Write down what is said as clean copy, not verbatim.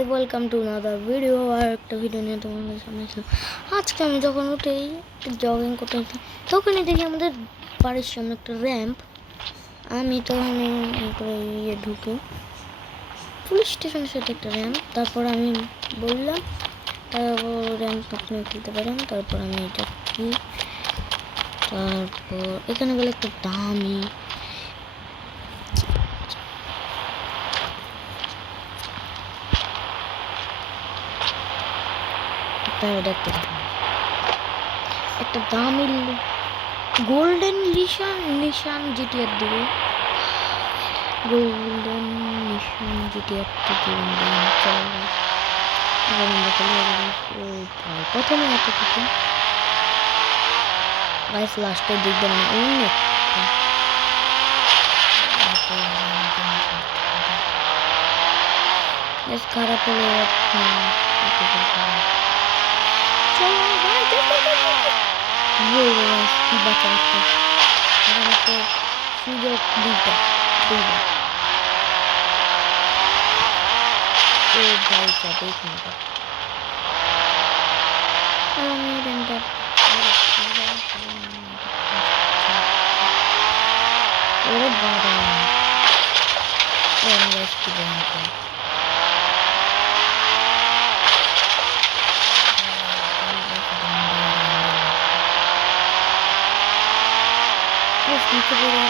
Guys, welcome to another video. আর একটা video নিয়ে তোমাদের সামনে ছিল। আজকে আমি যখন উঠেই জগিং করতে তখনই দেখি আমাদের বাড়ির সামনে একটা র্যাম্প। আমি তখন ঢুকে পুলিশ স্টেশনের সাথে একটা র্যাম্প। তারপর আমি বললাম র্যাম্প আপনি খুলতে পারেন। তারপর আমি এটা কি, তারপর এখানে গেলে একটা দামি দেখতে একটা দামি গোল্ডেন নিশান জিটিআর দেবে। গোল্ডেন নিশান জিটিআর প্রথমে এত কিছু গাইস, লাস্টে দেখবে মানে অনেক খারাপ হলে কি বাচ্চা বাচ্চা সুযোগ দুইটা ও ভাই সাথে আমি রেন্টার ওরে বাবা কি বলতে নিচে পড়ে